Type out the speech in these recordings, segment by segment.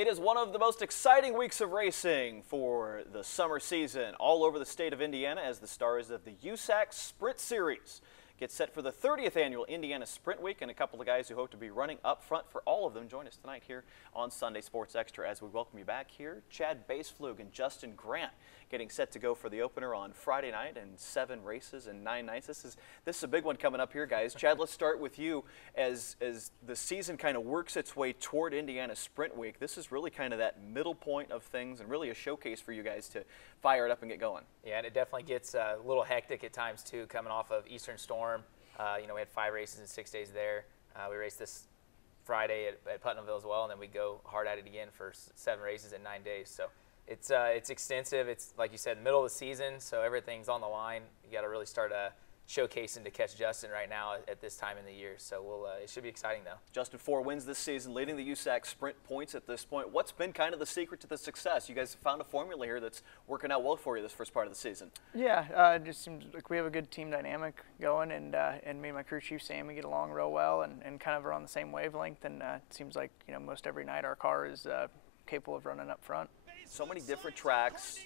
It is one of the most exciting weeks of racing for the summer season all over the state of Indiana as the stars of the USAC Sprint Series get set for the 30th annual Indiana Sprint Week, and a couple of guys who hope to be running up front for all of them join us tonight here on Sunday Sports Extra as we welcome you back here. Chad Boespflug and Justin Grant getting set to go for the opener on Friday night and 7 races in 9 nights. This is a big one coming up here, guys. Chad, let's start with you. As the season kind of works its way toward Indiana Sprint Week, this is really kind of that middle point of things and really a showcase for you guys to fire it up and get going. Yeah, and it definitely gets a little hectic at times too, coming off of Eastern Storm. We had 5 races in 6 days there. We raced this Friday at Putnamville as well, and then we go hard at it again for 7 races in 9 days. So it's extensive. It's, like you said, middle of the season, so everything's on the line. You got to really start showcasing to catch Justin right now at this time in the year. So it should be exciting, though. Justin, 4 wins this season, leading the USAC Sprint points at this point. What's been kind of the secret to the success? You guys have found a formula here that's working out well for you this first part of the season. Yeah, it just seems like we have a good team dynamic going, and me and my crew chief Sammy get along real well and kind of are on the same wavelength. And it seems like most every night our car is capable of running up front. So many different tracks,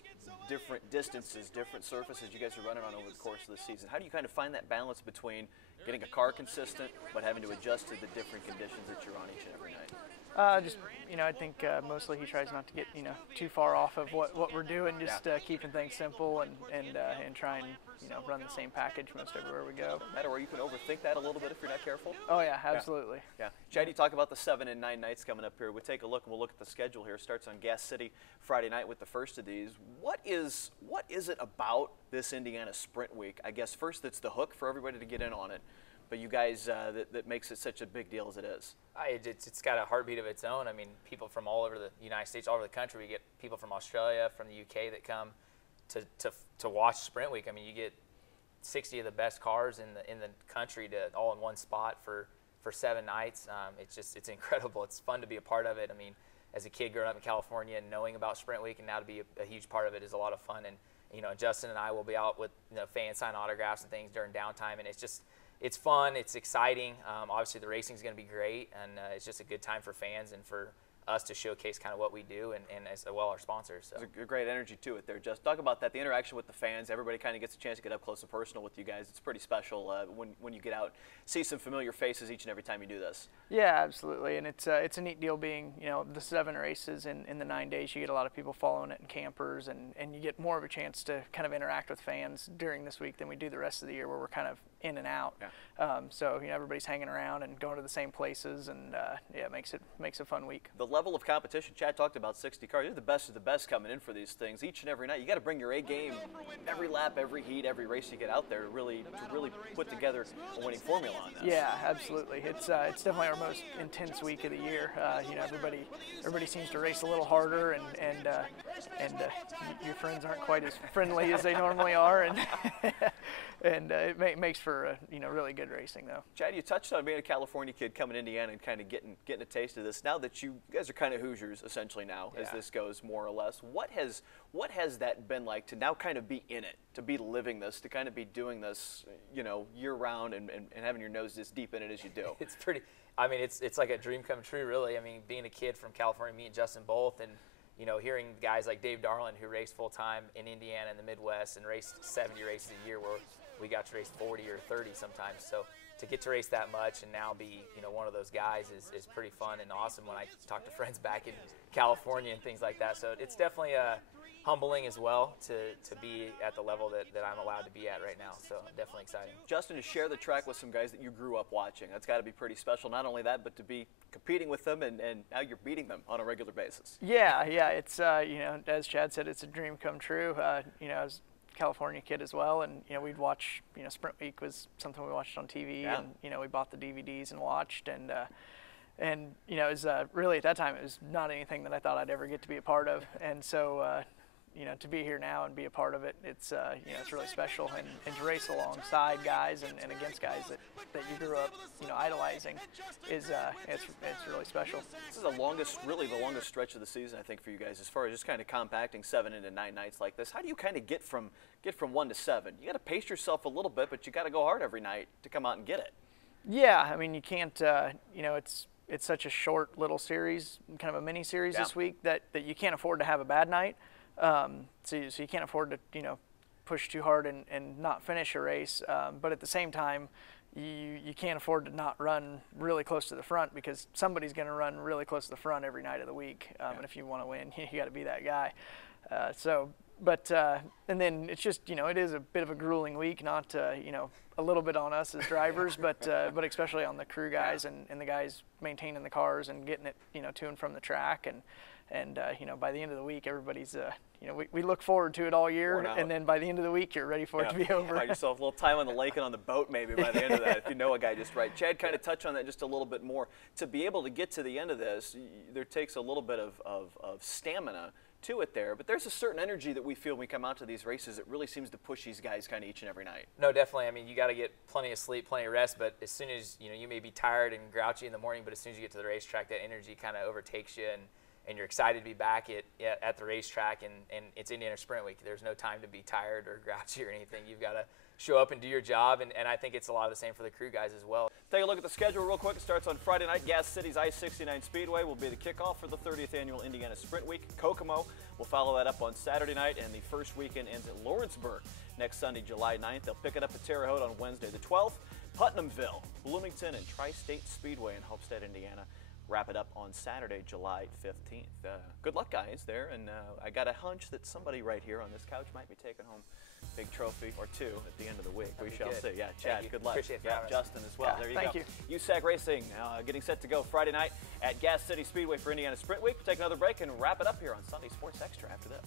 different distances, different surfaces you guys are running on over the course of the season. How do you kind of find that balance between getting a car consistent but having to adjust to the different conditions that you're on each and every night? I think mostly he tries not to get too far off of what we're doing, just keeping things simple and try and run the same package most everywhere we go. Matter where you can overthink that a little bit if you're not careful. Oh yeah, absolutely. Yeah. Chad, you talk about the 7 and 9 nights coming up here. We'll take a look and we'll look at the schedule here. It starts on Gas City Friday night with the first of these. What is it about this Indiana Sprint Week? I guess first it's the hook for everybody to get in on it. But you guys, that makes it such a big deal as it is. It's got a heartbeat of its own. I mean, people from all over the United States, all over the country. We get people from Australia, from the UK that come to watch Sprint Week. I mean, you get 60 of the best cars in the country all in one spot for 7 nights. It's incredible. It's fun to be a part of it. I mean, as a kid growing up in California and knowing about Sprint Week, and now to be a huge part of it is a lot of fun. And Justin and I will be out with fans sign autographs and things during downtime, and it's fun, it's exciting. Obviously the racing is going to be great, and it's just a good time for fans and for us to showcase kind of what we do and as well our sponsors. So. There's a great energy to it there. Just talk about that, the interaction with the fans. Everybody kind of gets a chance to get up close and personal with you guys. It's pretty special when you get out, see some familiar faces each and every time you do this. Yeah, absolutely, and it's a neat deal being the 7 races in the 9 days. You get a lot of people following it in campers, and you get more of a chance to kind of interact with fans during this week than we do the rest of the year where we're kind of in and out. Yeah. So everybody's hanging around and going to the same places, and yeah, it makes a fun week. The level of competition, Chad talked about 60 cars. You're the best of the best coming in for these things each and every night. You got to bring your A game every lap, every heat, every race you get out there to really put together a winning formula on this. Yeah, absolutely. It's definitely our most intense week of the year. Everybody seems to race a little harder, and your friends aren't quite as friendly as they normally are, and it makes for really good racing, though. Chad, you touched on being a California kid coming to Indiana and kind of getting a taste of this. Now that you guys are kind of Hoosiers essentially now, as this goes more or less, what has that been like to now kind of be in it, to be living this, to kind of be doing this, year round and having your nose as deep in it as you do? It's pretty. I mean, it's like a dream come true, really. I mean, being a kid from California, me and Justin both, and hearing guys like Dave Darland who raced full time in Indiana in the Midwest and raced 70 races a year, where we got to race 40 or 30 sometimes. So to get to race that much and now be one of those guys is pretty fun and awesome when I talk to friends back in California and things like that. So it's definitely humbling as well to be at the level that I'm allowed to be at right now. So definitely exciting. Justin, to share the track with some guys that you grew up watching, that's got to be pretty special. Not only that, but to be competing with them and now you're beating them on a regular basis. Yeah, it's as Chad said, it's a dream come true. I was California kid as well, and we'd watch Sprint Week was something we watched on TV, and we bought the DVDs and watched, and it was really at that time it was not anything that I thought I'd ever get to be a part of, and so to be here now and be a part of it, it's it's really special, and to race alongside guys and against guys that you grew up idolizing is it's really special. This is the longest stretch of the season I think for you guys, as far as just kind of compacting 7 into 9 nights like this. How do you kind of get from 1 to 7? You got to pace yourself a little bit, but you got to go hard every night to come out and get it. Yeah, I mean you can't it's such a short little series, kind of a mini series this week, that you can't afford to have a bad night. So you can't afford to, you know, push too hard and not finish a race. But at the same time, you can't afford to not run really close to the front, because somebody's going to run really close to the front every night of the week. And if you want to win, you got to be that guy. And then it's just, you know, it is a bit of a grueling week, not, you know, a little bit on us as drivers, but especially on the crew guys and the guys maintaining the cars and getting it, you know, to and from the track. And you know, by the end of the week, everybody's, you know, we look forward to it all year, and then by the end of the week, you're ready for it to be over. Find yourself a little time on the lake and on the boat maybe by the end of that, if you know a guy just right. Chad kind of touched on that just a little bit more. To be able to get to the end of this, there takes a little bit of stamina to it there, but there's a certain energy that we feel when we come out to these races that really seems to push these guys kind of each and every night. No, definitely. I mean, you got to get plenty of sleep, plenty of rest, but as soon as, you know, you may be tired and grouchy in the morning, but as soon as you get to the racetrack, that energy kind of overtakes you, and you're excited to be back at the racetrack, and it's Indiana Sprint Week. There's no time to be tired or grouchy or anything. You've got to show up and do your job, and I think it's a lot of the same for the crew guys as well. Take a look at the schedule real quick. It starts on Friday night. Gas City's I-69 Speedway will be the kickoff for the 30th Annual Indiana Sprint Week. Kokomo will follow that up on Saturday night, and the first weekend ends at Lawrenceburg next Sunday, July 9th. They'll pick it up at Terre Haute on Wednesday the 12th. Putnamville, Bloomington, and Tri-State Speedway in Homestead, Indiana wrap it up on Saturday, July 15th. Good luck, guys, there, and I got a hunch that somebody right here on this couch might be taking home a big trophy or two at the end of the week. We shall see. Yeah, Chad, good luck. Appreciate yeah, Justin as well. Yeah, there you thank go. you. USAC Racing getting set to go Friday night at Gas City Speedway for Indiana Sprint Week. We'll take another break and wrap it up here on Sunday Sports Extra after this.